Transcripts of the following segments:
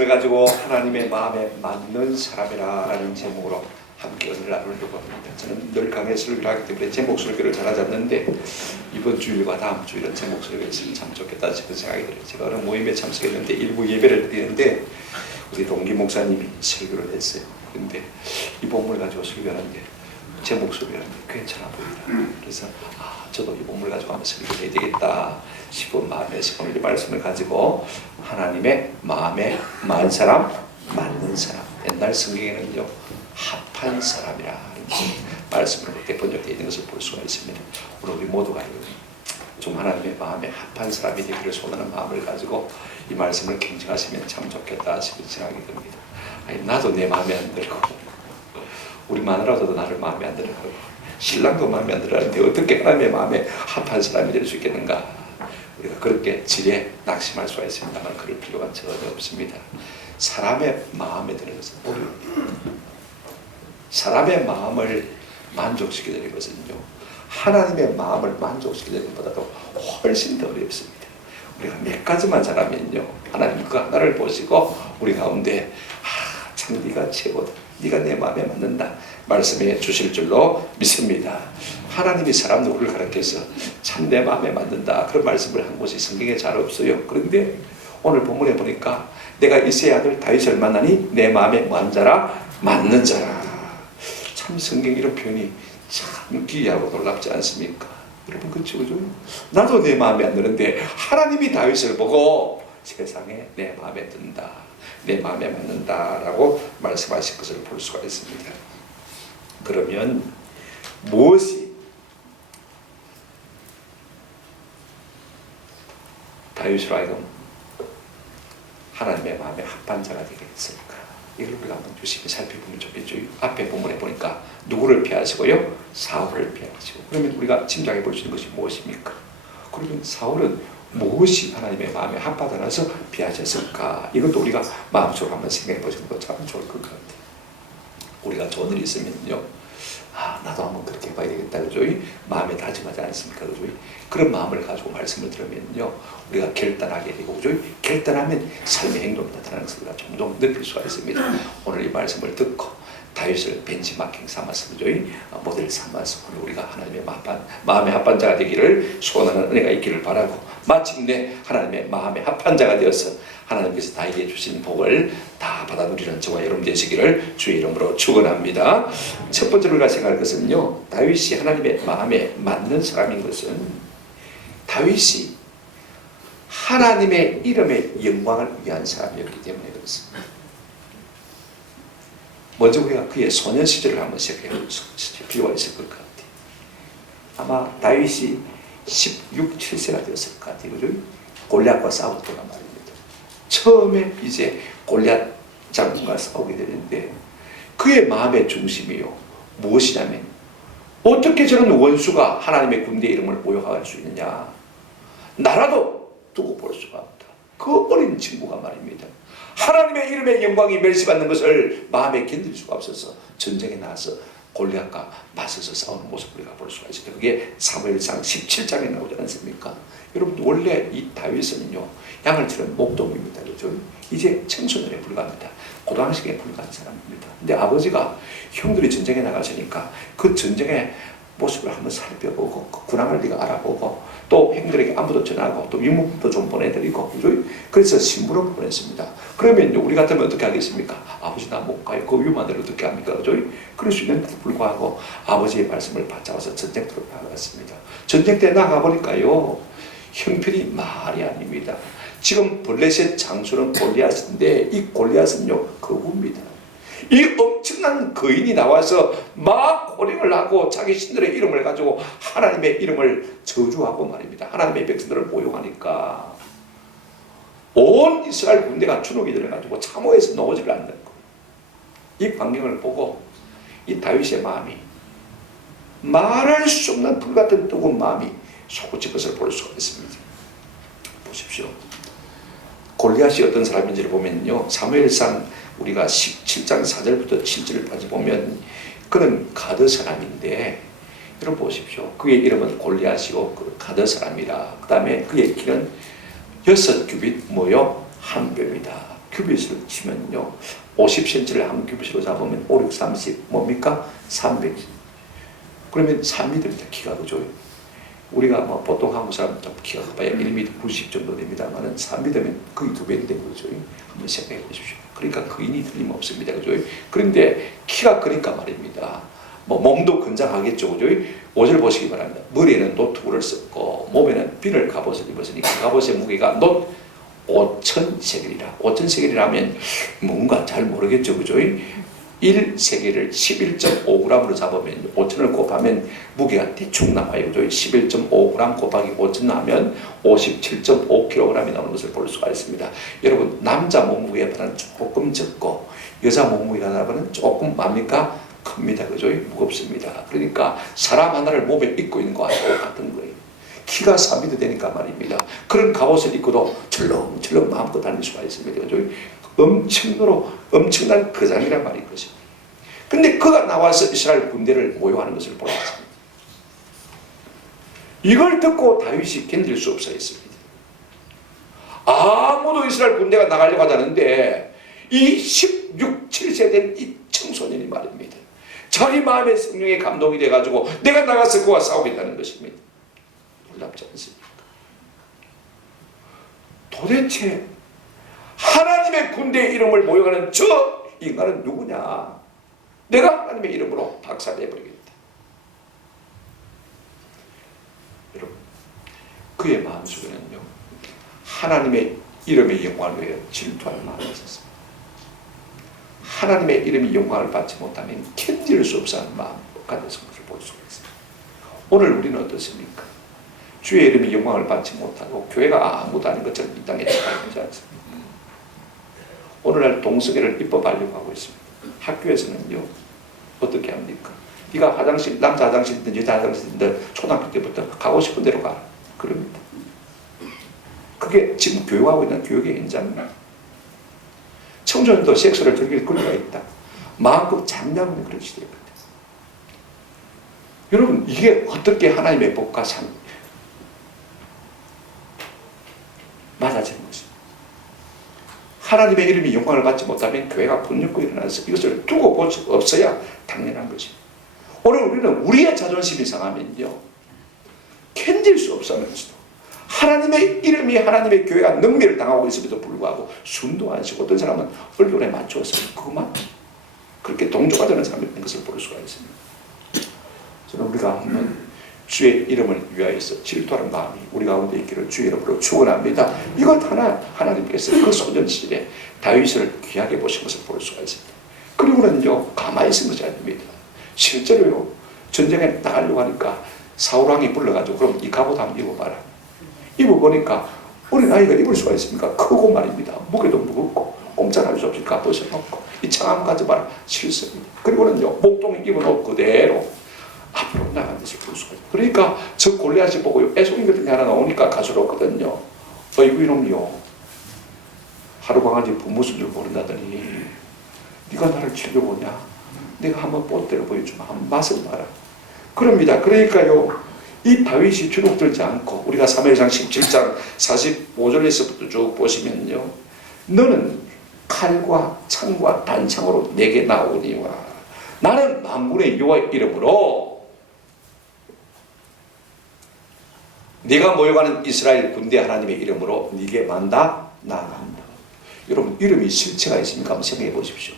말씀을 가지고 하나님의 마음에 맞는 사람이라 라는 제목으로 함께 은혜를 나누려고 합니다. 저는 늘 강의 설교를 하기 때문에 제목 설교를 잘하지 않는데 이번 주일과 다음 주일은 제목 설교를 했으면 참 좋겠다 싶은 생각이 들어요. 제가 어느 모임에 참석했는데 일부 예배를 드리는데 우리 동기 목사님이 설교를 했어요. 근데 이 본문을 가지고 설교하는데 제목 설교하는데 괜찮아 보이더라. 그래서 저도 이 본문을 가지고 한번 설교를 해야 되겠다 싶은 마음에서 오늘 이 말씀을 가지고 하나님의 마음에 맞는 사람, 맞는 사람. 옛날 성경에는요 합한 사람이라 말씀을 그렇게 번역되어 있는 것을 볼 수가 있습니다. 우리 모두가 좀 하나님의 마음에 합한 사람이 되기를 소원하는 마음을 가지고 이 말씀을 경청하시면 참 좋겠다 싶은 생각이 듭니다. 아니, 나도 내 마음에 안 들고 우리 마누라도 나를 마음에 안 들고 신랑도 마음에 안 들었는데 어떻게 하나님의 마음에 합한 사람이 될 수 있겠는가. 우리가 그렇게 지레 낙심할 수가 있습니다만 그럴 필요가 전혀 없습니다. 사람의 마음에 드는 것은 어려워요. 사람의 마음을 만족시키는 것은요 하나님의 마음을 만족시키는 것보다도 훨씬 더 어렵습니다. 우리가 몇 가지만 잘하면요 하나님 그 하나를 보시고 우리 가운데 참 네가 최고다, 네가 내 마음에 맞는다 말씀해 주실 줄로 믿습니다. 하나님이 사람 누구를 가르쳐서 참 내 마음에 맞는다 그런 말씀을 한 곳이 성경에 잘 없어요. 그런데 오늘 본문에 보니까 내가 이새의 아들 다윗을 만나니 내 마음에 맞는 자라, 맞는 자라. 참 성경 이런 표현이 참 기이하고 놀랍지 않습니까? 여러분 그렇죠? 나도 내 마음에 안 드는데 하나님이 다윗을 보고 세상에 내 마음에 든다, 내 마음에 맞는다라고 말씀하신 것을 볼 수가 있습니다. 그러면 무엇이 다윗으로 하여금 하나님의 마음에 합한 자가 되게 했을까? 이걸 우리가 한번 유심히 살펴보면 좋겠죠. 앞에 본문에 보니까 누구를 피하시고요? 사울을 피하시고. 그러면 우리가 짐작해 볼 수 있는 것이 무엇입니까? 그러면 사울은 무엇이 하나님의 마음에 합하다라서 피하셨을까? 이것도 우리가 마음속으로 한번 생각해 보시는 것도 참 좋을 것 같아요. 우리가 좋은 일이 있으면요 나도 한번 그렇게 해봐야 되겠다 그죠? 마음에 다짐하지 않습니까 그죠? 그런 마음을 가지고 말씀을 들으면요 우리가 결단하게 되고 그죠? 결단하면 삶의 행동이 나타나는 것을 우리가 종종 느낄 수가 있습니다. 오늘 이 말씀을 듣고 다윗을 벤치마킹 삼아서 그죠? 모델 삼아서 우리가 하나님의 마음의 합한 자가 되기를 소원하는 은혜가 있기를 바라고 마침내 하나님의 마음의 합한 자가 되어서 하나님께서 다윗에게 주신 복을 다 받아 누리는 저와 여러분 되시기를 주의 이름으로 축원합니다. 첫 번째로 우리가 생각할 것은요 다윗이 하나님의 마음에 맞는 사람인 것은 다윗이 하나님의 이름의 영광을 위한 사람이었기 때문에 그렇습니다. 먼저 우리가 그의 소년 시절을 한번 생각해 볼 필요가 있을 것 같아요. 아마 다윗이 16, 17세가 되었을 것 같아요. 그죠? 골리앗과 싸울 때가 말입니다. 처음에 이제 골리앗 장군과 싸우게 되는데 그의 마음의 중심이요 무엇이냐면 어떻게 저런 원수가 하나님의 군대 이름을 모욕할 수 있느냐, 나라도 두고 볼 수가 없다. 그 어린 친구가 말입니다. 하나님의 이름의 영광이 멸시받는 것을 마음에 견딜 수가 없어서 전쟁에 나와서 골리앗과 맞서서 싸우는 모습을 우리가 볼 수가 있습니다. 그게 사무엘상 17장에 나오지 않습니까? 여러분 원래 이 다윗은요 양을 치는 목동입니다. 그렇죠? 이제 청소년에 불과합니다. 고등학생에 불과한 사람입니다. 근데 아버지가 형들이 전쟁에 나가시니까 그 전쟁의 모습을 한번 살펴보고 그 군항을 네가 알아보고 또 형들에게 안부도 전하고 또 유목도 좀 보내드리고 그죠? 그래서 신부를 보냈습니다. 그러면 우리 같으면 어떻게 하겠습니까? 아버지 나 못 가요. 그 위험한 데를 어떻게 합니까? 그죠? 그럴 수 있는데도 불구하고 아버지의 말씀을 받잡아서 전쟁터로 나갔습니다. 전쟁터에 나가보니까요 형편이 말이 아닙니다. 지금 블레셋 장수는 골리앗인데 이 골리앗은요 거구입니다. 이 엄청난 거인이 나와서 막 호령을 하고 자기 신들의 이름을 가지고 하나님의 이름을 저주하고 말입니다. 하나님의 백성들을 모욕하니까 온 이스라엘 군대가 주눅이 들어가지고 참호에서 놓지를 않는 거예요. 이 광경을 보고 이 다윗의 마음이 말할 수 없는 불같은 뜨거운 마음이 솟구친 것을 볼 수가 있습니다. 보십시오. 골리앗이 어떤 사람인지를 보면요 사무엘상 우리가 17장 4절부터 7절까지 보면 그는 가드 사람인데 여러분 보십시오. 그의 이름은 골리앗이고 그 가드 사람이라. 그 다음에 그의 키는 6규빗 모여 한 뼘이다. 큐빗으로 치면요 50cm를 한 큐빗으로 잡으면 5, 6, 30 뭡니까? 300. 그러면 3m입니다. 키가. 그죠? 우리가 뭐 보통 한국 사람 키가 봐야 1m 90 정도 됩니다만은 3m면 거의 2배인데 그죠? 한번 생각해 보십시오. 그러니까 거인이 틀림없습니다. 그죠? 그런데 키가 크니까 말입니다. 뭐 몸도 건장하겠죠. 그죠? 옷을 보시기 바랍니다. 머리에는 노트구를 썼고 몸에는 비늘 갑옷을 입었으니까 갑옷의 무게가 놋 5,000세겔이라. 5,000세겔이라면 뭔가 잘 모르겠죠. 그죠? 1세겔을 11.5g으로 잡으면 5,000을 곱하면 무게가 대충 나와요. 그죠? 11.5g 곱하기 5,000 하면 57.5kg이 나오는 것을 볼 수가 있습니다. 여러분 남자 몸무게보다는 조금 적고 여자 몸무게보다는 조금 뭡니까? 큽니다. 그죠? 무겁습니다. 그러니까 사람 하나를 몸에 입고 있는 거와 똑같은 거예요. 키가 3m 되니까 말입니다. 그런 갑옷을 입고도 철렁철렁 마음껏 다닐 수가 있습니다. 그죠? 엄청난 거장이란 말인 것입니다. 근데 그가 나와서 이스라엘 군대를 모욕하는 것을 보았습니다. 이걸 듣고 다윗이 견딜 수 없어 했습니다. 아무도 이스라엘 군대가 나가려고 하자는데 이 16, 7세 된 이 청소년이 말입니다. 자기 마음의 성령에 감동이 돼가지고 내가 나가서 그와 싸우겠다는 것입니다. 놀랍지 않습니까? 도대체 하나님의 군대의 이름을 모욕하는 저 인간은 누구냐? 내가 하나님의 이름으로 박살내버리겠다. 여러분, 그의 마음속에는요 하나님의 이름의 영광을 위해 질투하는 마음이 있었습니다. 하나님의 이름이 영광을 받지 못하면 견딜 수 없어 하는 마음 가졌은 것을 볼 수가 있습니다. 오늘 우리는 어떻습니까? 주의 이름이 영광을 받지 못하고 교회가 아무도 아닌 것처럼 이 땅에 살지 않습니다. 오늘날 동성애를 입법하려고 하고 있습니다. 학교에서는요 어떻게 합니까? 네가 화장실, 남자 화장실이든 여자 화장실이든 초등학교 때부터 가고 싶은 대로 가라 그럽니다. 그게 지금 교육하고 있는 교육의 현장입니다. 청소년도 섹스를 즐길 권리가 있다. 마음껏 잠자면 그런 시대입니다. 여러분 이게 어떻게 하나님의 법과 맞아지는 것입니다. 하나님의 이름이 영광을 받지 못하면 교회가 분열고 일어나서 이것을 두고 볼 수 없어야 당연한 것입니다. 오늘 우리는 우리의 자존심이 상하면요 견딜 수 없으면서도 하나님의 이름이 하나님의 교회가 능멸을 당하고 있음에도 불구하고 숨도 안 쉬고 어떤 사람은 얼굴에 맞추어서 그것만 그렇게 동조가 되는 사람이 있는 것을 볼 수가 있습니다. 저는 우리가 한번 주의 이름을 위하여서 질투하는 마음이 우리 가운데 있기를 주의 이름으로 축원합니다. 이것 하나님께서 그 소년 시절에 다윗을 귀하게 보신 것을 볼 수가 있습니다. 그리고는요 가만히 있은 것이 아닙니다. 실제로요 전쟁에 나가려고 하니까 사울왕이 불러가지고 그럼 이 갑옷 한번 입어봐라. 입어보니까 어린아이가 입을 수가 있습니까? 크고 말입니다. 무게도 무겁고 꼼짝할 수 없이 갑옷을 넣고 이 창함 가져봐라. 싫습니다. 그리고는요 목동에 입어놓고 그대로 앞으로 나간 것을 볼 수가 있어요. 그러니까 저 골리앗이 보고요 애송이 같은 게 하나 나오니까 가수롭거든요. 어이구 이놈이요 하루 강아지 부모순 줄 모른다더니 네가 나를 치려고 오냐? 내가 한번 뽀대로 보여주면 한번 맛을 봐라. 그럽니다. 그러니까요 이 다윗이 주눅들지 않고 우리가 사무엘상 17장 45절에서부터 쭉 보시면요 너는 칼과 창과 단창으로 내게 나오니와 나는 만군의 여호와의 이름으로 네가 모여가는 이스라엘 군대 하나님의 이름으로 네게 만다 나간다. 여러분 이름이 실체가 있습니까? 한번 생각해 보십시오.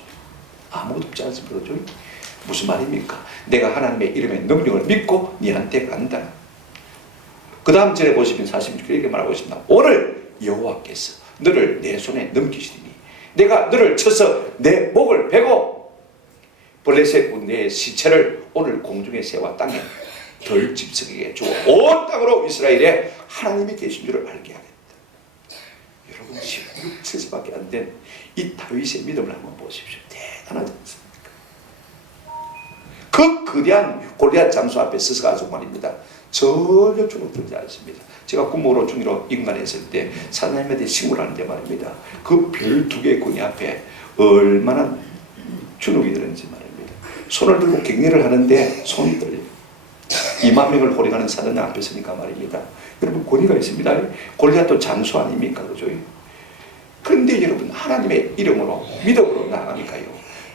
아무것도 없지 않습니까? 그렇죠? 무슨 말입니까? 내가 하나님의 이름의 능력을 믿고 네한테 간다. 그 다음 절에 보시면 46절 이렇게 말하고 있습니다. 오늘 여호와께서 너를 내 손에 넘기시니 내가 너를 쳐서 내 목을 베고 블레셋 군대의 시체를 오늘 공중의 새와 땅에 덜 집석에게 주어 온 땅으로 이스라엘에 하나님이 계신 줄을 알게 하겠다. 여러분 16, 7세밖에 안 된 이 다윗의 믿음을 한번 보십시오. 대단하지 않습니까? 그 거대한 골리앗 장수 앞에 서서 가지고 말입니다. 전혀 주눅들지 않습니다. 제가 군목으로 중위로 임관했을 때 사나님한테 식물을 하는데 말입니다. 그 별 두 개의 군이 앞에 얼마나 주눅이 드는지 말입니다. 손을 들고 격려를 하는데 손이 떨려요. 2만 명을 호령하는 사단장 앞에 서니까 말입니다. 여러분 권위가 있습니다. 골리앗도 장수 아닙니까? 그죠? 그런데 여러분 하나님의 이름으로 믿음으로 나아가니까요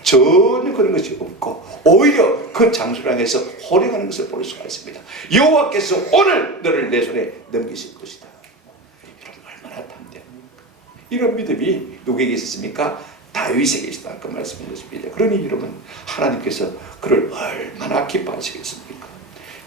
전혀 그런 것이 없고 오히려 그 장소를 향해서 호령하는 것을 볼 수가 있습니다. 여호와께서 오늘 너를 내 손에 넘기실 것이다. 여러분 얼마나 담대합니까? 이런 믿음이 누구에게 있었습니까? 다윗에게 있었다. 그 말씀인 것입니다. 그러니 여러분 하나님께서 그를 얼마나 기뻐하시겠습니까?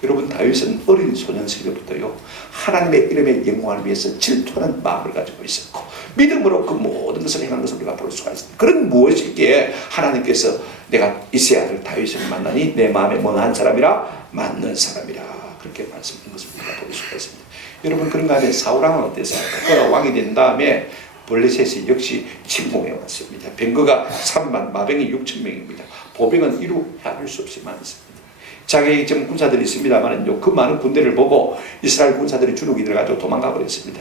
여러분 다윗은 어린 소년 시절부터요 하나님의 이름의 영광을 위해서 질투하는 마음을 가지고 있었고 믿음으로 그 모든 것을 행하는 것을 우리가 볼 수가 있습니다. 그런 무엇이기에 하나님께서 내가 이새의 아들 다윗을 만나니 내 마음에 원한 사람이라 맞는 사람이라 그렇게 말씀하는 것을 우리가 볼 수가 있습니다. 여러분 그런가 하면 사울왕은 어땠습니까? 그가 왕이 된 다음에 블레셋이 역시 침공해 왔습니다. 병거가 3만 마병이 6천 명입니다. 보병은 이루 헤아릴 수 없이 많습니다. 자기에게 지금 군사들이 있습니다만은요 그 많은 군대를 보고 이스라엘 군사들이 주눅이 들어가지고 도망가 버렸습니다.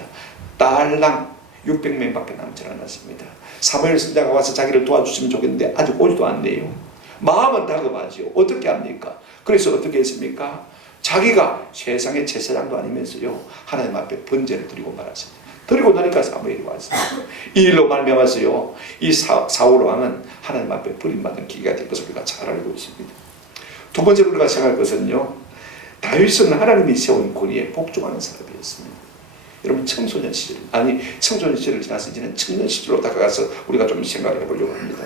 딸랑 600명밖에 남지 않았습니다. 사무엘 선지자가 와서 자기를 도와주시면 좋겠는데 아직 오지도 않네요. 마음은 다급하지요. 어떻게 합니까? 그래서 어떻게 했습니까? 자기가 세상의 제사장도 아니면서요 하나님 앞에 번제를 드리고 말았습니다. 드리고 나니까 사무엘이 왔습니다. 이 일로 말미암아서요 이 사울 왕은 하나님 앞에 버림받은 기계가 될 것을 우리가 잘 알고 있습니다. 두 번째로 우리가 생각할 것은요 다윗은 하나님이 세운 권위에 복종하는 사람이었습니다. 여러분 청소년 시절 청소년 시절을 지나서 이제는 청년 시절로 다가가서 우리가 좀 생각해 보려고 합니다.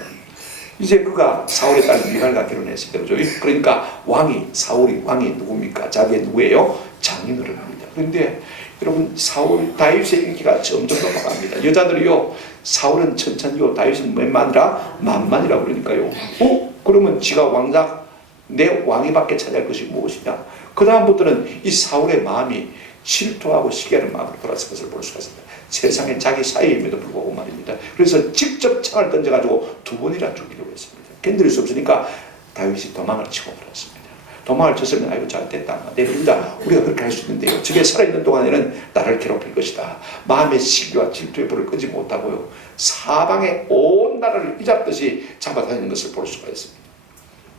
이제 그가 사울의 딸 미갈과 결혼했습니다. 그죠? 그러니까 사울이 왕이 누굽니까? 자기의 누구예요? 장인어른 합니다. 그런데 여러분 다윗의 인기가 점점 더 나갑니다. 여자들이요 사울은 천천히요 다윗은 몇만이라 만만이라고 그러니까요 그러면 지가 내 왕위밖에 차지할 것이 무엇이냐? 그 다음부터는 이 사울의 마음이 질투하고 시기하는 마음으로 돌아선 것을 볼 수가 있습니다. 세상에 자기 사이임에도 불구하고 말입니다. 그래서 직접 창을 던져가지고 2번이나 죽이려고 했습니다. 견딜 수 없으니까 다윗이 도망을 치고 버렸습니다. 도망을 쳤으면 아이고 잘 됐다. 내버린다. 우리가 그렇게 할 수 있는데요. 저게 살아있는 동안에는 나를 괴롭힐 것이다. 마음의 시기와 질투의 불을 끄지 못하고요. 사방에 온 나라를 이잡듯이 잡아다니는 것을 볼 수가 있습니다.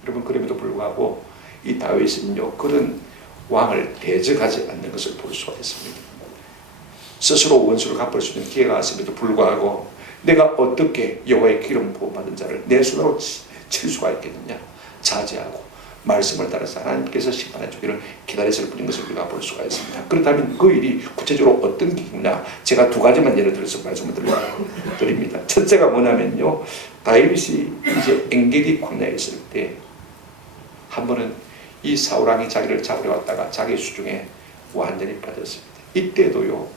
여러분 그럼에도 불구하고 이 다윗은요 그런 왕을 대적하지 않는 것을 볼 수가 있습니다. 스스로 원수를 갚을 수 있는 기회가 왔음에도 불구하고 내가 어떻게 여호와의 기름 부음 받은 자를 내 손으로 칠 수가 있겠느냐 자제하고 말씀을 따라서 하나님께서 심판해 주기를 기다렸을 뿐인 것을 우리가 볼 수가 있습니다. 그렇다면 그 일이 구체적으로 어떤 기구냐 제가 2가지만 예를 들어서 말씀을 드립니다. 첫째가 뭐냐면요 다윗이 이제 엔게디 광야에 있을 때 한 번은 이 사울왕이 자기를 잡으러 왔다가 자기 수중에 완전히 빠졌습니다. 이때도요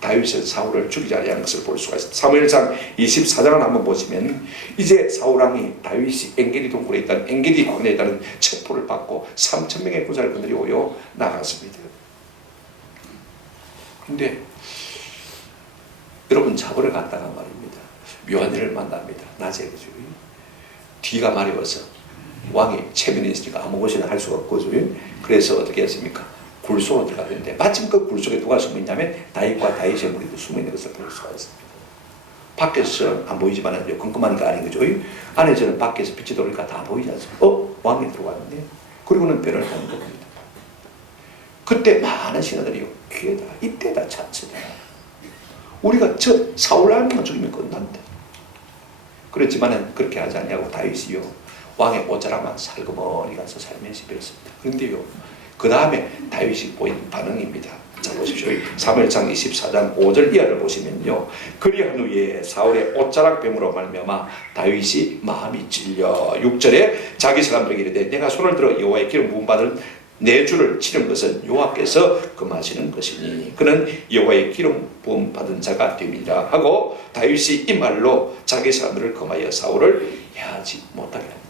다윗은 사울을 죽이지 아니한 것을 볼 수가 있습니다. 사무엘상 24장을 한번 보시면 이제 사울왕이 다윗이 엔게디 동굴에 있다는 엔게디 광야에 있다는 첩보를 받고 3,000명의 군사를 거느리고요 나갔습니다. 그런데 여러분 잡으러 갔다가 말입니다 묘한 일을 만납니다. 낮에 그죠? 뒤가 마려워서 왕이 체면이 있으니까 아무 것이나 할 수가 없고 그래서 어떻게 했습니까? 굴 속으로 들어갔는데 마침 그 굴 속에 누가 숨어 있냐면 다윗과 다윗의 무리도 숨어 있는 것을 볼 수가 있습니다. 밖에서 안 보이지만 컴컴하니까 아닌 거죠. 안에서는 밖에서 빛이 들어오니까 다 보이지 않습니까? 왕이 들어왔는데 그리고는 변을 하는 겁니다. 그때 많은 신하들이 기회다 이때다 찬스다 우리가 저 사울왕만 죽이면 끝난다. 그렇지만은 그렇게 하지 않냐고 다윗이요 왕의 옷자락만 살그머니 가서 살면서 빌었습니다. 그런데요 그 다음에 다윗이 보인 반응입니다. 자 보십시오. 사무엘상 24장 5절 이하를 보시면요 그리한 후에 사울의 옷자락 뱀으로 말미암아 다윗이 마음이 찔려 6절에 자기 사람들에게 이르되 내가 손을 들어 여호와의 기름 부음 받은 내 주를 치는 것은 여호와께서 금하시는 것이니 그는 여호와의 기름 부음 받은 자가 됨이라 하고 다윗이 이 말로 자기 사람들을 금하여 사울을 해하지 못하게 합니다.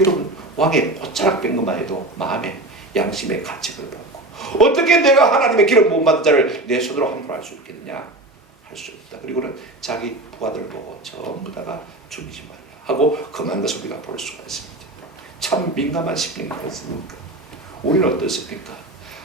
여러분 왕의 옷자락 뺀 것만 해도 마음에 양심의 가책을 받고 어떻게 내가 하나님의 기름 부음 받은 자를 내 손으로 함부로 할 수 있겠느냐 할 수 없다. 그리고는 자기 부하들 보고 전부 다가 죽이지 말라 하고 금한 것을 우리가 볼 수가 있습니다. 참 민감한 시기인 것 같습니까? 우리는 어떻습니까?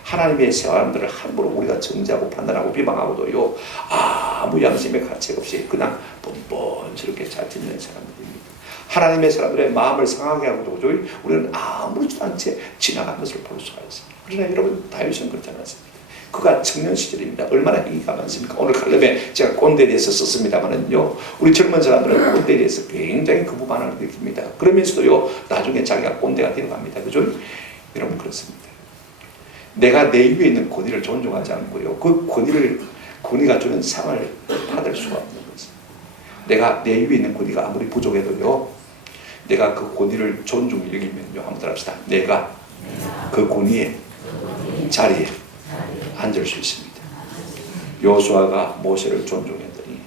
하나님의 사람들을 함부로 우리가 정죄하고 판단하고 비방하고도요 아무 양심의 가책 없이 그냥 뻔뻔스럽게 잘 지내는 사람들입니다. 하나님의 사람들의 마음을 상하게 하고도 우리는 아무렇지도 않게 지나간 것을 볼 수가 있습니다. 그러나 여러분 다윗은 그렇지 않았습니다. 그가 청년 시절입니다. 얼마나 인기가 많습니까? 오늘 칼럼에 제가 꼰대에 대해서 썼습니다만은요, 우리 젊은 사람들은 꼰대에 대해서 굉장히 거부반응을 느낍니다. 그러면서도요, 나중에 자기가 꼰대가 되어갑니다. 그죠? 여러분, 그렇습니다. 내가 내 위에 있는 권위를 존중하지 않고요, 그 권위가 주는 상을 받을 수가 없는 거죠. 내가 내 위에 있는 권위가 아무리 부족해도요, 내가 그 권위를 존중히 여기면요, 한번 따라합시다. 내가 그 권위의 자리에 앉을 수 있습니다. 여호수아가 모세를 존중했더니,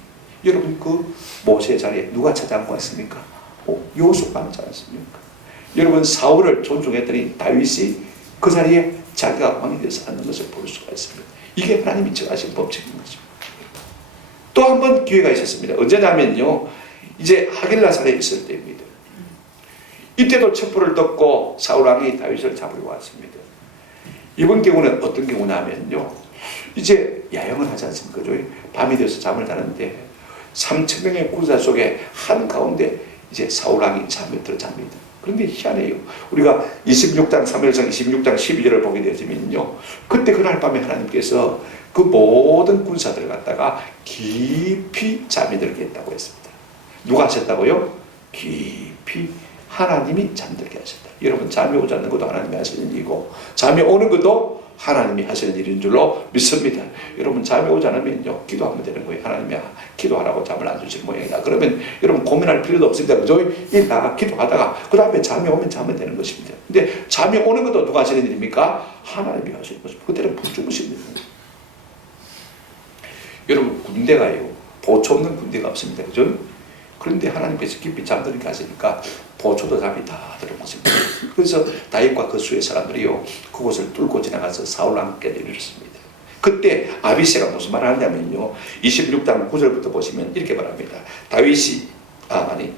여러분, 그 모세의 자리에 누가 찾아앉고 왔습니까? 여호수아가 앉지 않습니까? 여러분, 사울을 존중했더니 다윗이 그 자리에 자기가 왕이 되어서 앉는 것을 볼 수가 있습니다. 이게 하나님이 정하신 법칙인 거죠. 또 한 번 기회가 있었습니다. 언제냐면요, 이제 하길라산에 있을 때입니다. 이때도 첩보를 듣고 사울 왕이 다윗을 잡으러 왔습니다. 이번 경우는 어떤 경우냐면요, 이제 야영을 하지 않습니까? 밤이 돼서 잠을 자는데 3,000명의 군사 속에 한가운데 이제 사울 왕이 잠에 들어잡니다. 그런데 희한해요. 우리가 26장 3일상 26장 12절을 보게 되면요, 그때 그날 밤에 하나님께서 그 모든 군사들을 갖다가 깊이 잠이 들게 했다고 했습니다. 누가 하셨다고요? 깊이 하나님이 잠들게 하셨다. 여러분, 잠이 오지 않는 것도 하나님이 하시는 일이고, 잠이 오는 것도 하나님이 하시는 일인 줄로 믿습니다. 여러분, 잠이 오지 않으면요, 기도하면 되는 거예요. 하나님이 기도하라고 잠을 안 주시는 모양이다. 그러면 여러분, 고민할 필요도 없습니다. 그죠? 일다 기도하다가 그 다음에 잠이 오면 자면 되는 것입니다. 근데 잠이 오는 것도 누가 하시는 일입니까? 하나님이 하시는 것입니다. 그때는 푹 주무십니다. 여러분, 군대가요, 보초 없는 군대가 없습니다. 그죠? 그런데 하나님께서 깊이 잠들게 하시니까 보초도 잠이 다 들어갔습니다. 그래서 다윗과 그 수의 사람들이요, 그곳을 뚫고 지나가서 사울 왕께 이르렀습니다. 그때 아비새가 무슨 말을 하냐면요, 26장 9절부터 보시면 이렇게 말합니다. 다윗이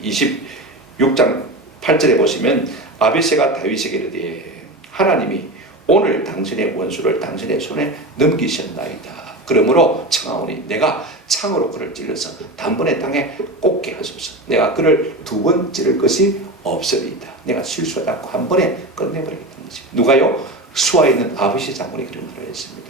26장 8절에 보시면 아비새가 다윗에게 이르되, 하나님이 오늘 당신의 원수를 당신의 손에 넘기셨나이다. 그러므로 청하오니 내가 창으로 그를 찔러서 단번에 땅에 꽂게 하소서. 내가 그를 2번 찌를 것이 없으리이다. 내가 실수하지 않고 한 번에 끝내버리겠다는 것입니다. 누가요? 수하에 있는 아비새 장군이 그런 말을 했습니다.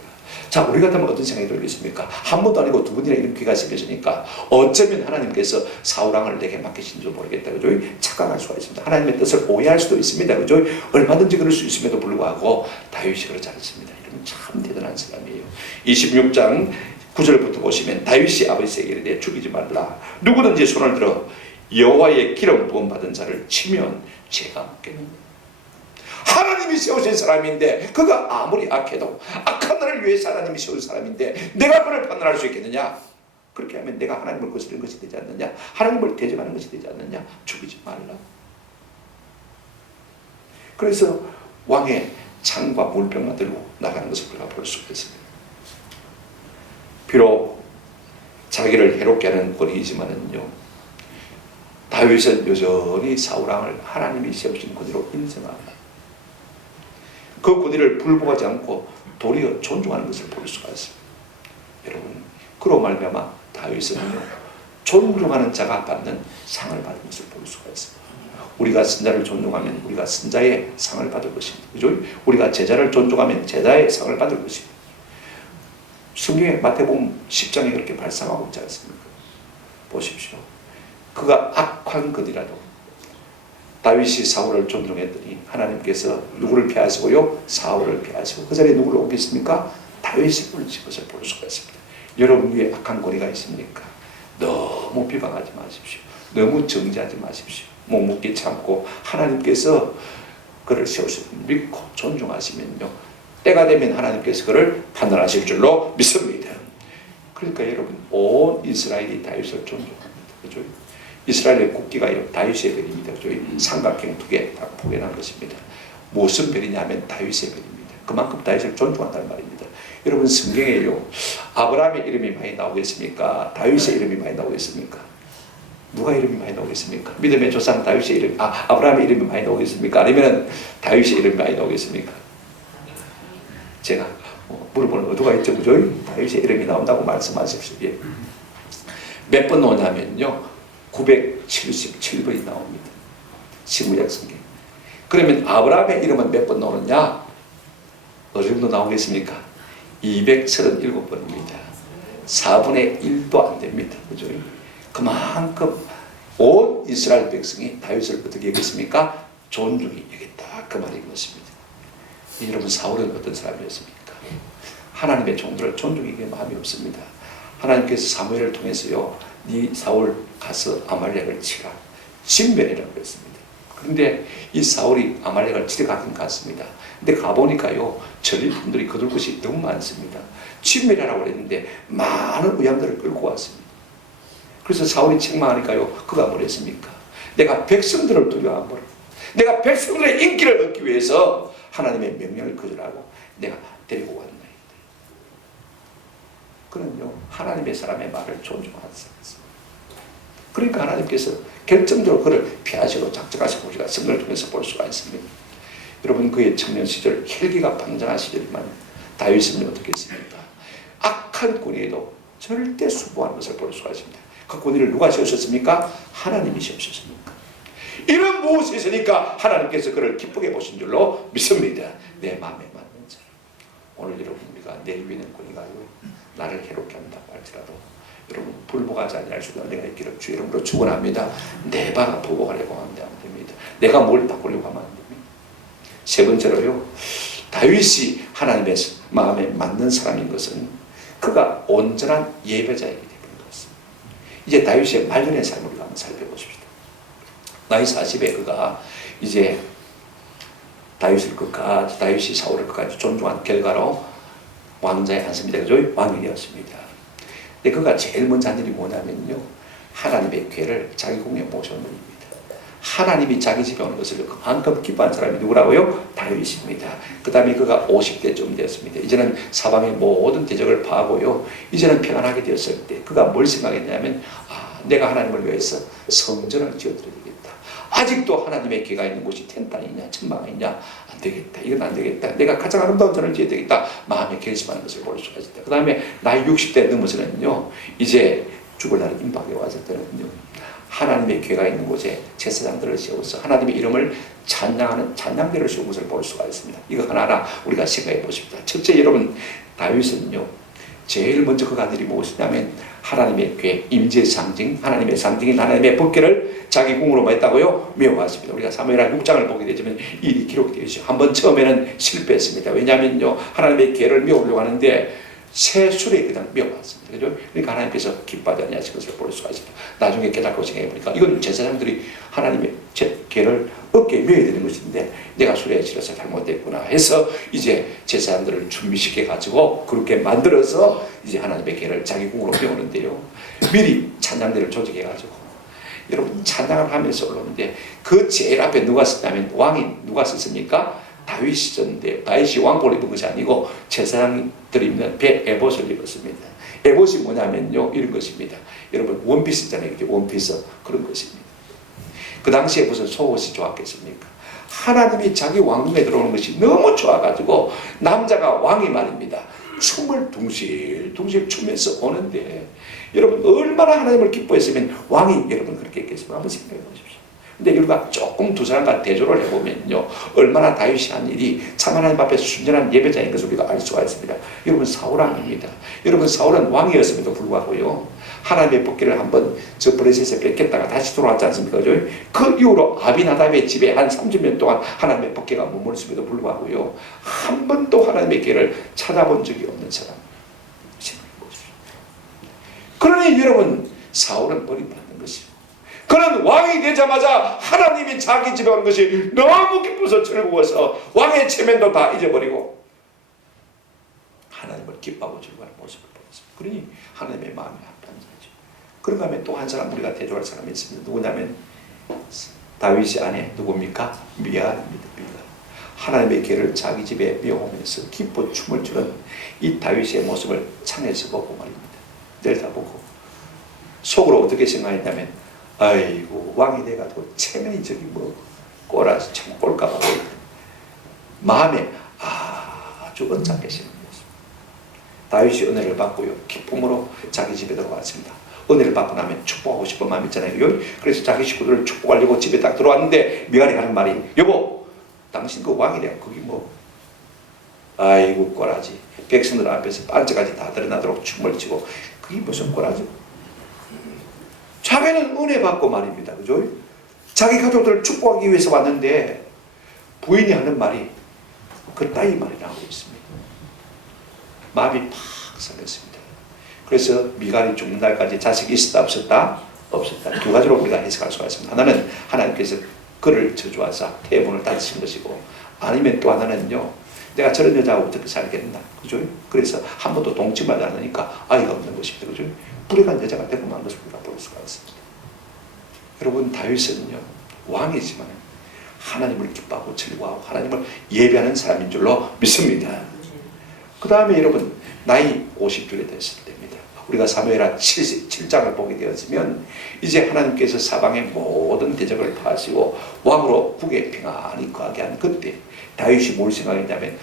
자, 우리 같으면 어떤 생각이 들겠습니까? 한 번도 아니고 2번이나 이런 기회가 생겼으니까 어쩌면 하나님께서 사울왕을 내게 맡기신 줄 모르겠다. 그죠? 착각할 수가 있습니다. 하나님의 뜻을 오해할 수도 있습니다. 그죠? 얼마든지 그럴 수 있음에도 불구하고 다윗이 그렇지 않습니다. 이러면 참 대단한 사람이에요. 26장 9절부터 보시면 다윗이 아버지에게 이르되 죽이지 말라. 누구든지 손을 들어 여호와의 기름 부음 받은 자를 치면 죄가 묻겠느냐. 하나님이 세우신 사람인데, 그가 아무리 악해도 악한 나를 위해서 하나님이 세운 사람인데 내가 그를 판단할 수 있겠느냐? 그렇게 하면 내가 하나님을 거스르는 것이 되지 않느냐? 하나님을 대적하는 것이 되지 않느냐? 죽이지 말라. 그래서 왕의 창과 물병만 들고 나가는 것을 우리가 볼 수가 있습니다. 비록 자기를 해롭게 하는 권위이지만은요, 다윗은 여전히 사울왕을 하나님이 세우신 권위로 인정합니다. 그 권위를 불복하지 않고 도리어 존중하는 것을 볼 수가 있습니다. 여러분, 그로 말미암아 다윗은요, 존중하는 자가 받는 상을 받은 것을 볼 수가 있습니다. 우리가 선자를 존중하면 우리가 선자의 상을 받을 것입니다. 그죠? 우리가 제자를 존중하면 제자의 상을 받을 것입니다. 성경에 마태복음 10장에 그렇게 발상하고 있지 않습니까? 보십시오. 그가 악한 것이라도 다윗이 사울을 존중했더니 하나님께서 누구를 피하시고요? 사울을 피하시고 그 자리에 누구를 옮겼습니까? 다윗을 올리신 것을 볼 수가 있습니다. 여러분 위에 악한 권위가 있습니까? 너무 비방하지 마십시오. 너무 정죄하지 마십시오. 묵묵히 참고 하나님께서 그를 세우시고 믿고 존중하시면요, 때가 되면 하나님께서 그를 판단하실 줄로 믿습니다. 그러니까 여러분, 온 이스라엘이 다윗을 존중합니다. 그죠? 이스라엘의 국기가요, 다윗의 별입니다. 그죠? 삼각형 2개 딱 포개난 것입니다. 무슨 별이냐 하면 다윗의 별입니다. 그만큼 다윗을 존중한다는 말입니다. 여러분, 성경에요, 아브라함의 이름이 많이 나오겠습니까? 다윗의 이름이 많이 나오겠습니까? 누가 이름이 많이 나오겠습니까? 믿음의 조상 다윗의 이름, 아브라함의 이름이 많이 나오겠습니까? 아니면 다윗의 이름이 많이 나오겠습니까? 제가 물어보는 의도가 있죠, 그죠? 다윗의 이름이 나온다고 말씀하십시오. 예. 몇 번 나오냐면요, 977번이 나옵니다. 신구약 성경. 그러면 아브라함의 이름은 몇 번 나오느냐? 어느 정도 나오겠습니까? 237번입니다. 4분의 1도 안 됩니다. 그죠? 그만큼 온 이스라엘 백성이 다윗을 어떻게 여겼습니까? 존중히 여겼다. 그 말인 것입니다. 여러분, 사울은 어떤 사람이었습니까? 하나님의 종들을 존중히 여기는 마음이 없습니다. 하나님께서 사무엘을 통해서요, 네 사울 가서 아말렉을 치라, 진멸이라고 했습니다. 그런데 이 사울이 아말렉을 치러 가긴 갔습니다. 근데 가보니까요, 전리품들이 거둘 것이 너무 많습니다. 진멸이라고 했는데 많은 의향들을 끌고 왔습니다. 그래서 사울이 책망하니까요, 그가 뭐랬습니까? 내가 백성들을 두려워하므로, 내가 백성들의 인기를 얻기 위해서 하나님의 명령을 거절하고 내가 데리고 왔나이다. 그는요, 하나님의 사람의 말을 존중하는 사람이었습니다. 그러니까 하나님께서 결정적으로 그를 피하시고 작정하시고 우리가 성경을 통해서 볼 수가 있습니다. 여러분, 그의 청년 시절, 혈기가 방장한 시절이만 다윗은 어떻게 했습니까? 악한 군에도 절대 수고하는 것을 볼 수가 있습니다. 그 군의를 누가 세우셨습니까? 하나님이 세우셨습니까? 이런 무엇이 있으니까 하나님께서 그를 기쁘게 보신 줄로 믿습니다. 내 마음에 맞는 자. 오늘 여러분, 우리가 내 위에 있는 군의가 나를 해롭게 한다고 할지라도 여러분, 불복하지 아니할 수 있는 내가 있기를 주 이름으로 축원합니다. 내 바가 보복하려고 하면 안 됩니다. 내가 뭘 바꾸려고 하면 안 됩니다. 세 번째로요, 다윗이 하나님의 마음에 맞는 사람인 것은 그가 온전한 예배자이기 때문인 것입니다. 이제 다윗의 말년의 삶을 우리가 한번 살펴보십시다. 나이 40에 그가 이제 다윗이 사울을 끝까지 존중한 결과로 왕자에 앉습니다. 그죠? 왕이 되었습니다. 근데 그가 제일 먼저 한 일이 뭐냐면요, 하나님의 괴를 자기 궁에 모셔놓은 일입니다. 하나님이 자기 집에 오는 것을 그만큼 기뻐한 사람이 누구라고요? 다윗입니다. 그 다음에 그가 50대쯤 되었습니다. 이제는 사방의 모든 대적을 파하고요, 이제는 평안하게 되었을 때 그가 뭘 생각했냐면, 내가 하나님을 위해서 성전을 지어드려야 되겠다. 아직도 하나님의 괴가 있는 곳이 텐트 있냐, 천막 있냐, 안 되겠다. 이건 안 되겠다. 내가 가장 아름다운 전을 지어야 되겠다. 마음에 결심하는 것을 볼 수가 있다. 그 다음에 나이 60대 넘어서는요, 이제 죽을 날이 임박해 왔을 때는요, 하나님의 괴가 있는 곳에 제사장들을 세워서 하나님의 이름을 찬양하는 찬양대를 세운 것을 볼 수가 있습니다. 이거 하나하나 우리가 생각해 보십시다. 첫째, 여러분, 다윗은요, 제일 먼저 그가 한 일이 무엇이냐면 하나님의 괴, 임재의 상징, 하나님의 상징인 하나님의 법궤를 자기 궁으로 뭐 했다고요? 메워왔습니다. 우리가 사무엘하 6장을 보게 되지만 일이 기록되어 있죠. 한번 처음에는 실패했습니다. 왜냐하면요, 하나님의 괴를 메우려고 하는데 새 술에 그냥 메워왔습니다. 그죠? 그러니까 하나님께서 기뻐하지 않으신 것을 볼 수가 있습니다. 나중에 깨닫고 생각해보니까 이건 제사장들이 하나님의 괴를 어깨에 메어야 되는 것인데 내가 술에 질러서 잘못됐구나 해서 이제 제사장들을 준비시켜가지고 그렇게 만들어서 이제 하나님의 괴를 자기 궁으로 메우는데요, 미리 찬양대를 조직해가지고 여러분 찬양을 하면서 올라오는데 그 제일 앞에 누가 썼냐면 왕이 누가 썼습니까? 다윗이 썼는데 다윗이 왕복을 입은 것이 아니고 제사장들이 입는 배 에봇을 입었습니다. 에봇이 뭐냐면요, 이런 것입니다. 여러분, 원피스 있잖아요. 원피스, 그런 것입니다. 그 당시에 무슨 속옷이 좋았겠습니까? 하나님이 자기 왕궁에 들어오는 것이 너무 좋아가지고 남자가 왕이 말입니다, 춤을 둥실둥실 추면서 오는데 여러분, 얼마나 하나님을 기뻐했으면 왕이 여러분 그렇게 했겠습니까? 한번 생각해 보십시오. 근데 우리가 조금 두 사람과 대조를 해보면요, 얼마나 다윗이 한 일이 참 하나님 앞에 순전한 예배자인 것을 우리가 알 수가 있습니다. 여러분, 사울 왕입니다. 여러분, 사울은 왕이었음에도 불구하고요, 하나님의 법궤를 한번 저 브레셋에 뺏겼다가 다시 돌아왔지 않습니까? 그 이후로 아비나답의 집에 한 30년 동안 하나님의 법궤가 머물렀음에도 불구하고요, 한 번도 하나님의 궤를 찾아본 적이 없는 사람. 그러니 여러분, 사울은 버림받는 것이요, 그는 왕이 되자마자 하나님이 자기 집에 온 것이 너무 기뻐서 즐거워서 왕의 체면도 다 잊어버리고 하나님을 기뻐하고 즐거워하는 모습을 보였습니다. 그러니 하나님의 마음이 합한 자죠. 그런가 하면 또 한 사람 우리가 대조할 사람이 있습니다. 누구냐면 다윗의 아내 누굽니까? 미알입니다. 미알. 하나님의 괴를 자기 집에 메어오면서 기뻐 춤을 추는 이 다윗의 모습을 창에서 보고 말입니다. 내려다보고 속으로 어떻게 생각했냐면, 아이고, 왕이 돼가지고 체면이 저기 뭐 꼬라서 참 꼴까봐 보이더라. 마음에 아주 언짢게 생각했습니다. 다윗이 은혜를 받고요, 기쁨으로 자기 집에 들어왔습니다. 은혜를 받고 나면 축복하고 싶은 마음 있잖아요. 그래서 자기 식구들을 축복하려고 집에 딱 들어왔는데 미갈이 하는 말이, 여보, 당신 그 왕이래. 거기 뭐 아이고 꼬라지. 백성들 앞에서 반짝까지 다 드러나도록 춤을 추고 그게 무슨 꼬라지? 자기는 은혜 받고 말입니다. 그죠? 자기 가족들을 축복하기 위해서 왔는데 부인이 하는 말이 그따위 말이 나오고 있습니다. 마음이 팍 상했습니다. 그래서 미갈이 죽는 날까지 자식이 있었다 없었다? 없었다. 두 가지로 우리가 해석할 수가 있습니다. 하나는 하나님께서 그를 저주하사 태문을 닫으신 것이고, 아니면 또 하나는요, 내가 저런 여자하고 어떻게 살겠나, 그죠? 그래서 한 번도 동침하지 않으니까 아이가 없는 것입니다. 그죠? 불행한 여자가 되고 만 것을 우리가 볼 수가 있습니다. 여러분, 다윗은요 왕이지만 하나님을 기뻐하고 즐거워하고 하나님을 예배하는 사람인 줄로 믿습니다. 그 다음에 여러분, 나이 50줄에 됐을 때입니다. 우리가 사무엘하 7장을 보게 되었으면 이제 하나님께서 사방의 모든 대적을 파하시고 왕으로 국에 평안히 거하게 한 그때 다윗이 뭘 생각했냐면,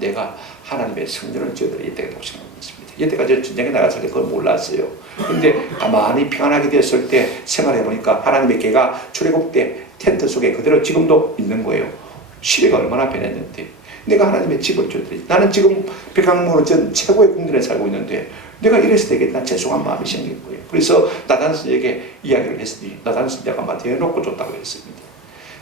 내가 하나님의 성전을 지어드려 이때가 생각했습니다. 이때까지 전쟁에 나갔을 때 그걸 몰랐어요. 근데 가만히 평안하게 되었을 때 생활해보니까 하나님의 개가 출애굽 때 텐트 속에 그대로 지금도 있는 거예요. 시대가 얼마나 변했는데 내가 하나님의 집을 지어드리, 나는 지금 백악문으로 전 최고의 궁전에 살고 있는데 내가 이래서 되겠나 죄송한 마음이 생긴 거예요. 그래서 나단스에게 이야기를 했으니 나단스 내가 막 대놓고 줬다고 했습니다.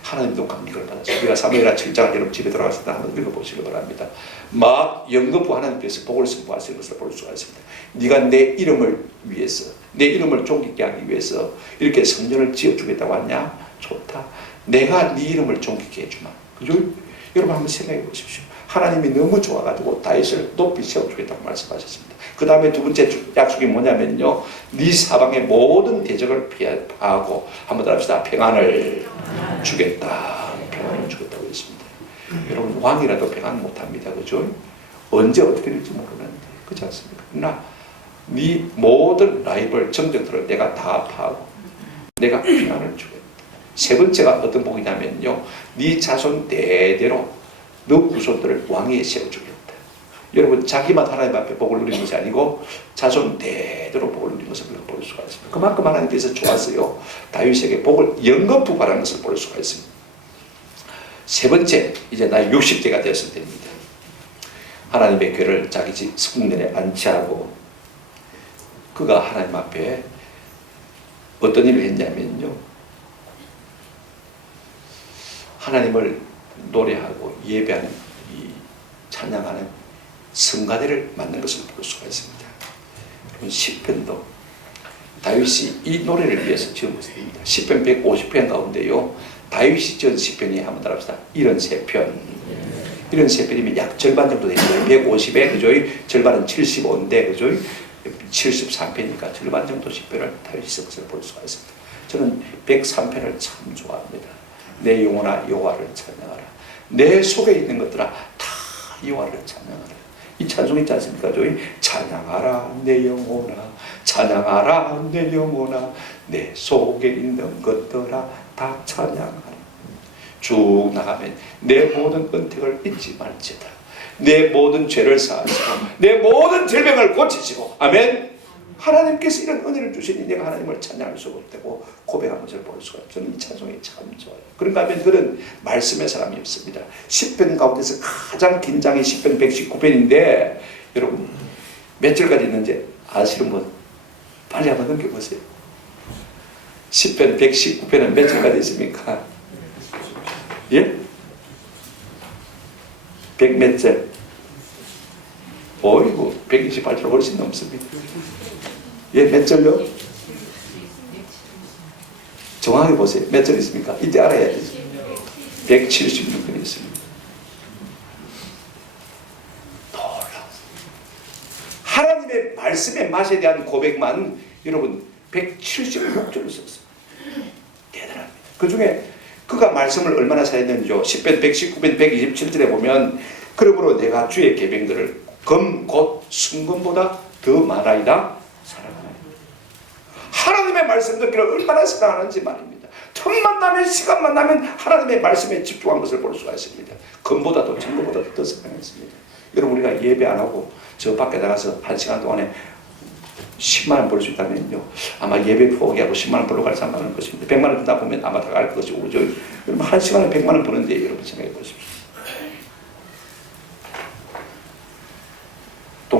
하나님도 감격을 받았어요. 우리가 사무엘하 7장을 여러분 집에 들어가서 한번 읽어보시기 바랍니다. 막 영거부 하나님께서 복을 선포하시는 것을 볼 수가 있습니다. 네가 내 이름을 위해서, 내 이름을 존귀케 하기 위해서 이렇게 성전을 지어주겠다고 하냐? 좋다. 내가 네 이름을 존귀케 해주마. 그죠? 여러분 한번 생각해 보십시오. 하나님이 너무 좋아가지고 다윗을 높이 세워주겠다고 말씀하셨습니다. 그 다음에 두 번째 약속이 뭐냐면요, 네 사방의 모든 대적을 피하고, 한번 더 합시다. 평안을 주겠다. 평안을 주겠다고 했습니다. 여러분, 왕이라도 평안 못합니다. 그죠? 언제 어떻게 될지 모르는데, 그렇지 않습니까? 그러나 네 모든 라이벌 정적들을 내가 다 파하고 내가 평안을 주겠다. 세 번째가 어떤 복이냐면요, 네 자손 대대로 너 후손들을 왕위에 세워주겠다. 여러분, 자기만 하나님 앞에 복을 누리는 것이 아니고 자손 대대로 복을 누리는 것을 우리가 볼 수가 있습니다. 그만큼 하나님께서 좋았어요. 다윗에게 복을 연거푸 바라는 것을 볼 수가 있습니다. 세 번째, 이제 나이 60대가 되었을 때입니다. 하나님의 궤를 자기 집 성전에 안치하고 그가 하나님 앞에 어떤 일을 했냐면요, 하나님을 노래하고 예배하는, 이 찬양하는 성가대를 만든 것을 볼 수가 있습니다. 시편도 다윗이 이 노래를 위해서 지은 것입니다. 시편 150편 가운데요, 다윗이 지은 시편이 한번 따라합시다. 73편. 73편이면 약 절반 정도 됩니다. 150에 그죠? 절반은 75인데 그죠? 73편이니까 절반 정도 시편을 다윗이 쓴 것을 볼 수가 있습니다. 저는 103편을 참 좋아합니다. 내 영혼아 여호와를 찬양하라. 내 속에 있는 것들아 다 여호와를 찬양하라. 이 찬송 있지 않습니까? 저희 찬양하라 내 영혼아, 찬양하라 내 영혼아, 내 속에 있는 것들아 다 찬양하라. 쭉 나가면 내 모든 은택을 잊지 말지다. 내 모든 죄를 사하시고 내 모든 질병을 고치시고, 아멘. 하나님께서 이런 은혜를 주시니 내가 하나님을 찬양할 수가 없다고 고백한 것을 볼 수가 있어요. 저는 이 찬송이 참 좋아요. 그런가 하면 그런 말씀의 사람이었습니다. 10편 가운데서 가장 긴 장이 10편 119편인데 여러분 몇 절까지 있는지 아시는 분 빨리 한번 넘겨보세요. 10편 119편은 몇 절까지 있습니까? 예? 100 몇 절? 어이구 128절 훨씬 넘습니다. 예, 몇 절요? 정확히 보세요. 몇 절 있습니까? 이때 알아야 되죠. 176편이 있습니다. 놀라워. 하나님의 말씀의 맛에 대한 고백만 여러분 176절을 썼어요. 대단합니다. 그 중에 그가 말씀을 얼마나 사용했는지요. 10편 119편 127절에 보면 그러므로 내가 주의 계명들을 금 곧 순금보다 더 많아이다 사랑하나니. 하나님의 말씀 듣기를 얼마나 사랑하는지 말입니다. 틈만 나면 시간만 나면 하나님의 말씀에 집중한 것을 볼 수가 있습니다. 금보다도 정금보다도 더 사랑했습니다. 여러분 우리가 예배 안 하고 저 밖에 나가서 1시간 동안에 10만 원 벌 수 있다면요, 아마 예배 포기하고 10만 원 벌러 갈 사람 많을 것입니다. 100만 원 든다 보면 아마 다 갈 것이고, 그죠? 여러분 1시간에 100만 원 버는데 여러분 생각해 보십시오.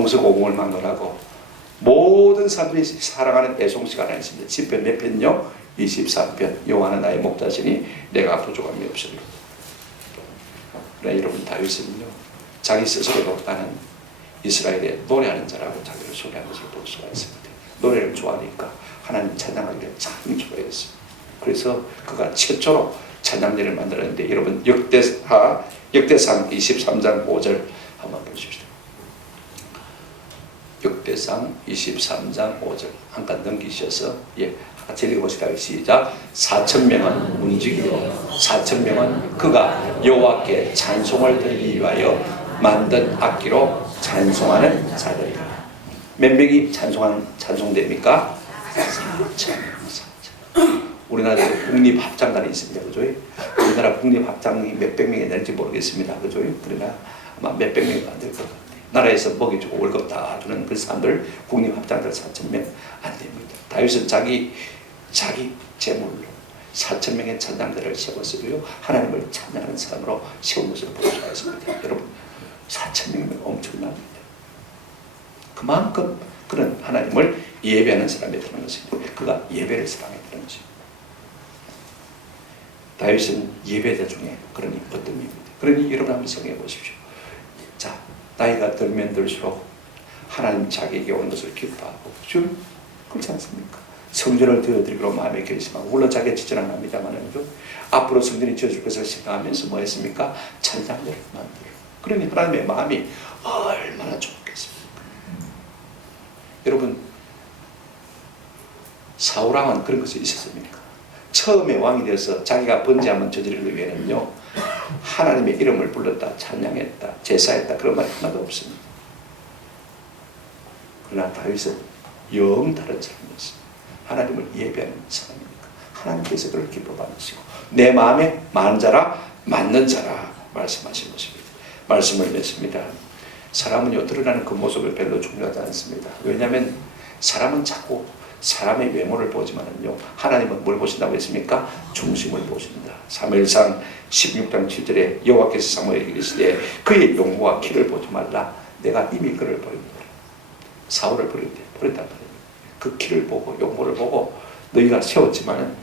동서고금을 막론하고 모든 사람들이 사랑하는 애송시가 하나 있습니다. 시편 몇 편요? 23편. 여호와는 나의 목자시니 내가 부족함이 없으리로다. 그러나 여러분 다윗은요 자기 스스로도 나는 이스라엘에 노래하는 자라고 자기를 소개하는 것을 볼 수가 있습니다. 노래를 좋아하니까 하나님 찬양하기를 참 좋아했어요. 그래서 그가 최초로 찬양대를 만들었는데 여러분 역대상 23장 5절 한번 보십시오. 역대상 23장 5절 한칸 넘기셔서 같이 읽어보실까요? 시작. 4,000명은 움직이고 4,000명은 그가 여호와께 찬송을 드리기 위하여 만든 악기로 찬송하는 자들이라. 몇 명이 찬송됩니까? 4,000명. 우리나라에 국립합창단이 있습니다. 그죠? 우리나라 국립합창이 몇백 명이 될지 모르겠습니다. 그죠? 그러나 아마 몇백 명이 안 될 것 같아요. 나라에서 먹여주고 월급 다 주는 그 사람들 국립합창단 4,000명 안 됩니다. 다윗은 자기 재물로 4,000명의 찬양들을 세웠으며 하나님을 찬양하는 사람으로 세운 것을 볼 수가 있습니다. 여러분 4,000명이면 엄청납니다. 그만큼 그는 하나님을 예배하는 사람이라는 것입니다. 그가 예배를 사랑했다는 것입니다. 다윗은 예배자 중에 그러니 어떤 입니다. 그러니 여러분 한번 생각해 보십시오. 자, 나이가 들면 들수록 하나님 자기에게 오는 것을 기뻐하고 그렇지 않습니까? 성전을 되어드리기로 마음에 결심하고 물론 자기가 지지는 합니다만 앞으로 성전이 지어줄 것을 생각하면서 뭐 했습니까? 찬양들을 만들어. 그러니 하나님의 마음이 얼마나 좋겠습니까? 여러분 사울왕은 그런 것이 있었습니까? 처음에 왕이 되어서 자기가 번제하면 저지르기 위해는요 하나님의 이름을 불렀다, 찬양했다, 제사했다 그런 말이 하나도 없습니다. 그러나 다윗은 영 다른 사람이었습니다. 하나님을 예배하는 사람이니까 하나님께서 그를 기뻐 받으시고 내 마음에 많은 자라 맞는 자라 말씀하신 것입니다. 말씀을 냈습니다. 사람은요 드러나는 그 모습을 별로 중요하지 않습니다. 왜냐하면 사람은 자꾸 사람의 외모를 보지만은요 하나님은 뭘 보신다고 했습니까? 중심을 보신다. 사무엘상 16장 7절에 여호와께서 사무엘에게 이르시되 그의 용모와 키를 보지 말라. 내가 이미 그를 버린다. 사울을 버렸단 말입니다. 그 키를 보고 용모를 보고 너희가 세웠지만은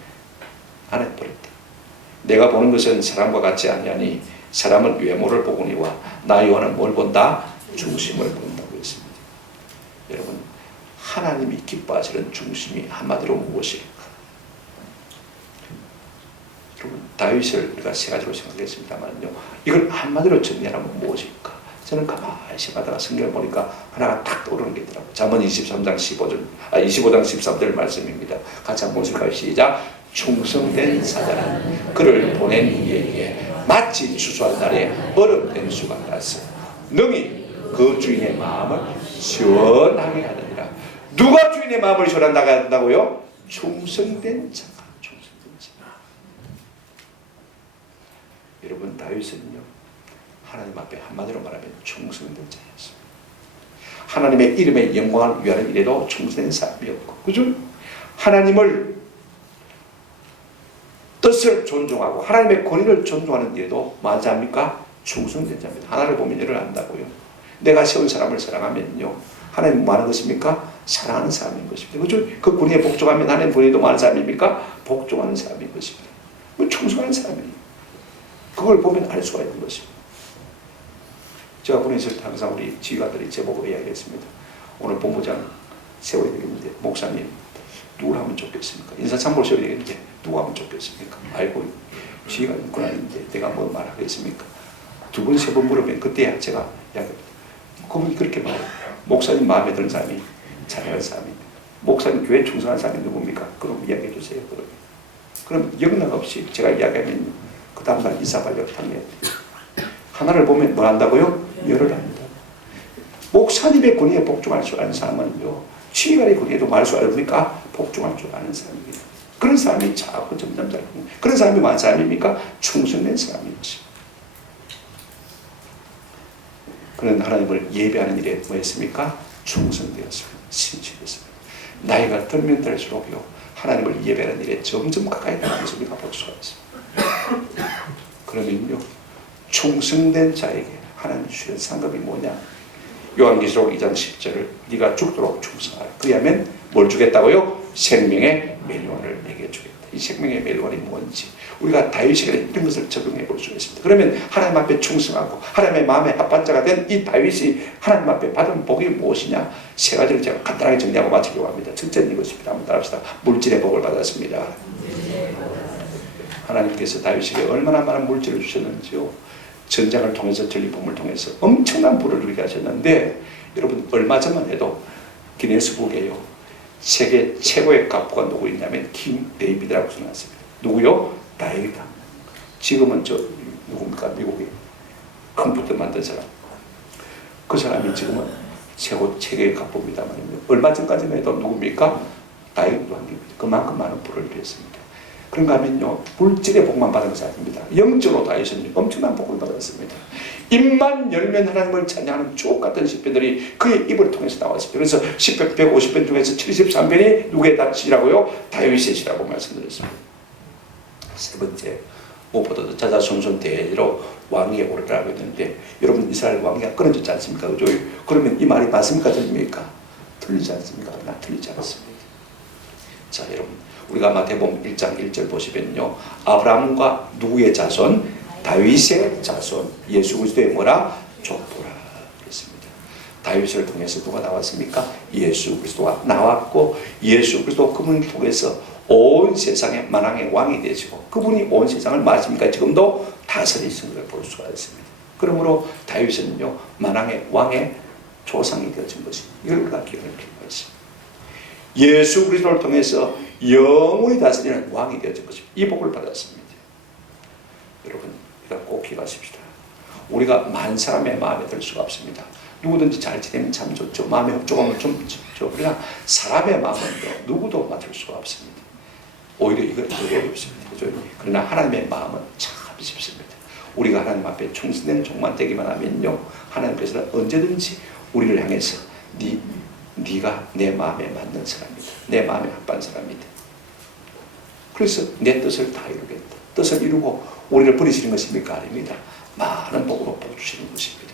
하나님 버렸다. 내가 보는 것은 사람과 같지 아니하니 사람은 외모를 보거니와 나 여호와는 뭘 본다? 중심을 본다고 했습니다. 여러분 하나님이 기뻐하시는 중심이 한마디로 무엇일까? 여러분 다윗을 우리가 세 가지로 생각했습니다만요 이걸 한마디로 정리하면 무엇일까? 저는 가만히 생각하다가 성경을 보니까 하나가 딱 떠오르는 게 있더라고요. 잠언 25장 13절 말씀입니다. 같이 한번 보실까요? 시작. 충성된 사자는 그를 보낸 이에게 마치 추수할 날에 얼음된 수가 났어. 능히 그 주인의 마음을 시원하게 하느니라. 누가 주인의 마음을 시원하게 한다고요? 충성된 자가. 여러분 다윗은요 하나님 앞에 한마디로 말하면 충성된 자였습니다. 하나님의 이름의 영광을 위하는 일에도 충성된 사람이었고 그죠? 하나님을 뜻을 존중하고 하나님의 권위를 존중하는 일에도 맞습니까? 충성된 자입니다. 하나를 보면 일을 안다고요. 내가 세운 사람을 사랑하면요 하나님 뭐 하는 것입니까? 사랑하는 사람인 것입니다. 그죠? 그 권위에 복종하면 하나님 권위도 많은 사람입니까? 복종하는 사람인 것입니다. 충성하는 사람이에요. 그걸 보면 알 수가 있는 것입니다. 제가 군에 있을 때 항상 우리 지휘관들이 제보고 이야기했습니다. 오늘 본부장 세워야 되겠는데 목사님 누구를 하면 좋겠습니까? 인사참모를 세워야 되겠는데 누구 하면 좋겠습니까? 아이고 지휘관 군아인데 내가 뭐 말하겠습니까? 두 번 세 번 물으면 그때야 제가 이야기합니다. 그분이 그렇게 말해요. 목사님 마음에 드는 사람이 잘하는 사람입니다. 목사님 교회 충성한 사람이 누굽니까? 그럼 이야기해 주세요. 그럼 영락 없이 제가 이야기하면 그 다음날 인사발령을 당해야 돼요. 하나를 보면 뭐 한다고요? 열을 합니다. 목사님의 권위에 복종할 줄 아는 사람은요 지휘관의 권위에도 말할 줄 알니까 복종할 줄 아는 사람입니다. 그런 사람이 자꾸 점점 잘 그런 사람이 많은 사람입니까? 충성된 사람이었습니다. 그런 하나님을 예배하는 일에 뭐 했습니까? 충성되었습니다. 신실했습니다. 나이가 들면 들수록요 하나님을 예배하는 일에 점점 가까이 가는 것을 우리가 볼 수가 있습니다. 그러면요 충성된 자에게 하나님 주시는 상급이 뭐냐? 요한계시록 2장 10절을 네가 죽도록 충성하라. 그리하면 뭘 주겠다고요? 생명의 멜론을 내게 주겠다. 이 생명의 멜론이 뭔지 우리가 다윗에게 이런 것을 적용해 볼 수가 있습니다. 그러면 하나님 앞에 충성하고 하나님의 마음에 합한 자가 된 이 다윗이 하나님 앞에 받은 복이 무엇이냐? 세 가지를 제가 간단하게 정리하고 마치려고 합니다. 첫째는 이것입니다. 한번 따라합시다. 물질의 복을 받았습니다. 하나님께서 다윗에게 얼마나 많은 물질을 주셨는지요. 전쟁을 통해서 전리품을 통해서 엄청난 부를 누리게 하셨는데 여러분 얼마 전만 해도 기네스북에요. 세계 최고의 갑부가 누구 있냐면 킹 데이비드라고 써놨습니다. 누구요? 다윗. 지금은 누굽니까? 미국의 컴퓨터 만든 사람. 그 사람이 지금은 최고의 갑부입니다만 얼마 전까지만 해도 누굽니까? 다윗 왕입니다. 그만큼 많은 부를 누렸습니다. 그런가 하면요, 물질의 복만 받은 것이 아닙니다. 영적으로 다윗은 엄청난 복을 받았습니다. 입만 열면 하나님을 찬양하는 주옥 같은 시편들이 그의 입을 통해서 나왔습니다. 그래서 시편 150편 중에서 73편이 누구의 시라고요? 다윗의 시라고 말씀드렸습니다. 세 번째, 무엇보다도 자자손손 대대로 왕위에 오르라고 했는데 여러분 이스라엘 왕위가 끊어졌지 않습니까? 그죠? 그러면 이 말이 맞습니까? 틀립니까? 틀리지 않습니까? 나 틀리지 않습니다. 자, 여러분 우리가 마태복음 1장 1절 보시면요, 아브라함과 누구의 자손? 다윗의 자손, 예수 그리스도의 뭐라? 족보라 그랬습니다. 다윗을 통해서 누가 나왔습니까? 예수 그리스도가 나왔고 예수 그리스도 그분을 통해서 온 세상의 만왕의 왕이 되시고 그분이 온 세상을 맞습니까? 지금도 다스리시는 걸 볼 수가 있습니다. 그러므로 다윗은요, 만왕의 왕의 조상이 되어진 것입니다. 이걸 우리가 기억할 필요가 있습니다. 예수 그리스도를 통해서 영원히 다스리는 왕이 되어진 것입니다. 이 복을 받았습니다. 여러분, 이거 꼭 기억하십시다. 우리가 만 사람의 마음에 들 수가 없습니다. 누구든지 잘 지내면 참 좋죠. 마음의 흡족함을 좀 좋죠. 그러나 사람의 마음은 누구도 맡을 수가 없습니다. 오히려 이건 더 어렵습니다. 그죠? 그러나 하나님의 마음은 참 쉽습니다. 우리가 하나님 앞에 충성된 종만 되기만 하면요, 하나님께서는 언제든지 우리를 향해서 네가 내 마음에 맞는 사람이다. 내 마음에 합한 사람이다. 그래서 내 뜻을 다 이루겠다. 뜻을 이루고 우리를 버리시는 것입니까? 아닙니다. 많은 복으로 복 주시는 것입니다.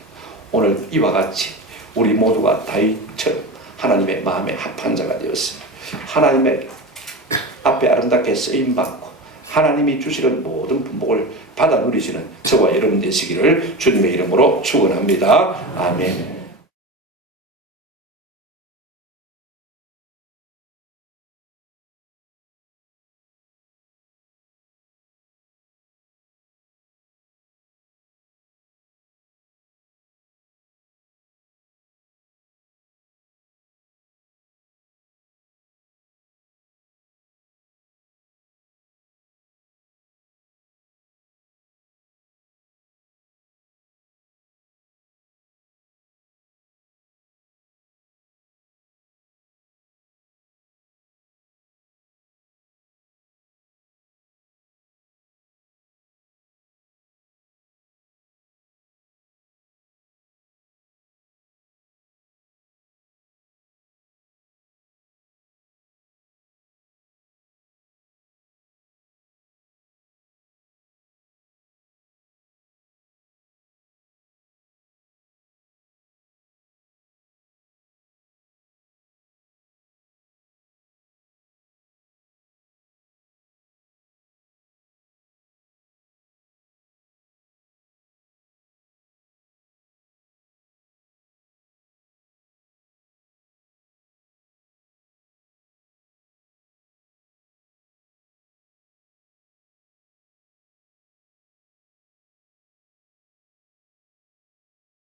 오늘 이와 같이 우리 모두가 다윗처럼 하나님의 마음에 합한 자가 되었으며 하나님의 앞에 아름답게 쓰임받고 하나님이 주시는 모든 분복을 받아 누리시는 저와 여러분 되시기를 주님의 이름으로 축원합니다. 아멘.